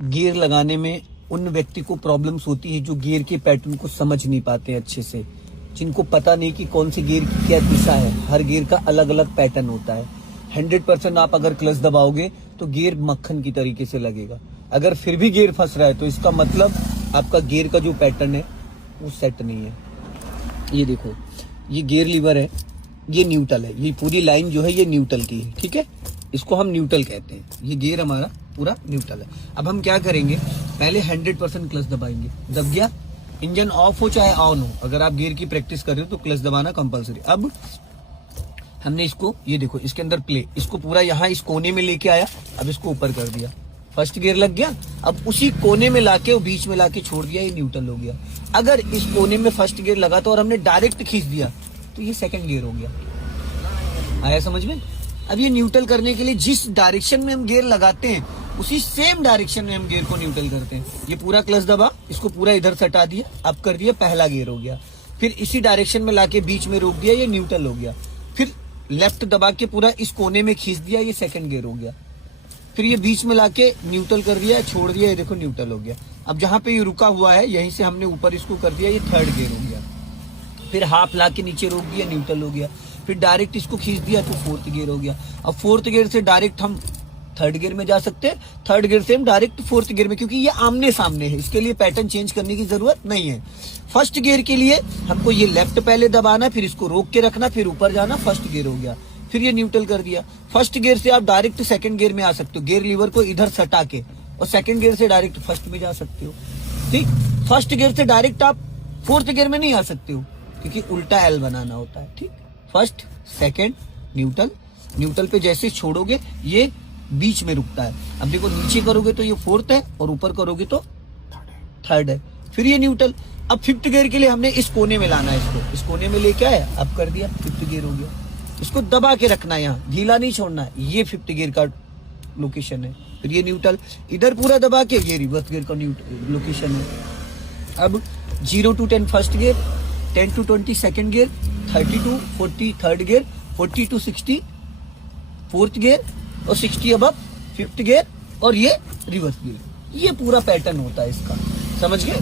Gear लगाने में उन व्यक्ति को प्रॉब्लम्स होती है जो गियर के पैटर्न को समझ नहीं पाते अच्छे से, जिनको पता नहीं कि कौन सी गियर की क्या दिशा है। हर गियर का अलग अलग पैटर्न होता है। 100% आप अगर क्लच दबाओगे तो गियर मक्खन की तरीके से लगेगा। अगर फिर भी गियर फंस रहा है तो इसका मतलब आपका गियर का जो पैटर्न है वो सेट नहीं है। ये देखो, ये गियर लीवर है, ये न्यूट्रल है, ये पूरी लाइन जो है ये न्यूट्रल की है, ठीक है। इसको हम न्यूट्रल कहते हैं। ये गियर हमारा पूरा न्यूट्रल है। अब हम क्या करेंगे, पहले 100% क्लच दबाएंगे। दब गया, इंजन ऑफ हो चाहे ऑन हो, अगर आप गियर की प्रैक्टिस कर रहे हो तो क्लच दबाना कंपलसरी। अब हमने इसको, ये देखो इसके अंदर प्ले, इसको पूरा यहाँ इस कोने में लेके आया, अब इसको ऊपर कर दिया, फर्स्ट गियर लग गया। अब उसी कोने में लाके और बीच में लाके छोड़ दिया, ये न्यूट्रल हो गया। अगर इस कोने में फर्स्ट गियर लगा तो और हमने डायरेक्ट खींच दिया तो ये सेकंड गियर हो गया। आया समझ में? अब ये न्यूट्रल करने के लिए जिस डायरेक्शन में हम गियर लगाते हैं उसी सेम डायरेक्शन में हम गियर को न्यूट्रल करते हैं। ये पूरा क्लच दबा, इसको पूरा इधर से हटा दिया, अब कर दिया, पहला गियर हो गया। फिर इसी डायरेक्शन में लाके बीच में रोक दिया, ये न्यूट्रल हो गया। फिर लेफ्ट दबा के पूरा इस कोने में खींच दिया, ये सेकंड गियर हो गया। फिर ये बीच में लाके न्यूट्रल कर दिया, छोड़ दिया, ये देखो न्यूट्रल हो गया। अब जहां पे ये रुका हुआ है यहीं से हमने ऊपर इसको कर दिया, ये थर्ड गियर हो गया। फिर हाफ ला के नीचे रोक दिया, न्यूट्रल हो गया। फिर डायरेक्ट इसको खींच दिया तो फोर्थ गियर हो गया। अब फोर्थ गियर से डायरेक्ट हम थर्ड गियर में जा सकते हैं, थर्ड गियर से हम डायरेक्ट फोर्थ गियर में, क्योंकि ये आमने सामने है, इसके लिए पैटर्न चेंज करने की जरूरत नहीं है। फर्स्ट गियर के लिए हमको ये लेफ्ट पहले दबाना, फिर इसको रोक के रखना, फिर ऊपर जाना, फर्स्ट गियर हो गया। फिर ये न्यूट्रल कर दिया। फर्स्ट गियर से आप डायरेक्ट सेकंड गियर में आ सकते हो, गियर लीवर को इधर सटा के, और सेकंड गियर से डायरेक्ट फर्स्ट में जा सकते हो। ठीक, फर्स्ट गियर से डायरेक्ट आप फोर्थ गियर में नहीं आ सकते हो, क्योंकि उल्टा एल बनाना होता है। ठीक, फर्स्ट सेकंड न्यूट्रल, न्यूट्रल पे जैसे छोड़ोगे ये बीच में रुकता है। अब देखो, नीचे करोगे तो ये फोर्थ है और ऊपर करोगे तो थर्ड है। फिर ये न्यूट्रल। अब फिफ्थ गियर के लिए हमने इस कोने में लाना है, इसको इस कोने में लेके आया, अब कर दिया, फिफ्थ गियर हो गया। इसको दबा के रखना है, यहाँ ढीला नहीं छोड़ना है, ये फिफ्थ गियर का लोकेशन है। फिर ये न्यूट्रल, इधर पूरा दबा के, ये रिवर्स गियर का लोकेशन है। अब 0 to 10 first gear, 10 to 20 second gear, 30 to 40 third gear, 40 to 60 fourth gear, और 60 अबव फिफ्थ गियर, और ये रिवर्स गियर। ये पूरा पैटर्न होता है इसका, समझ गए?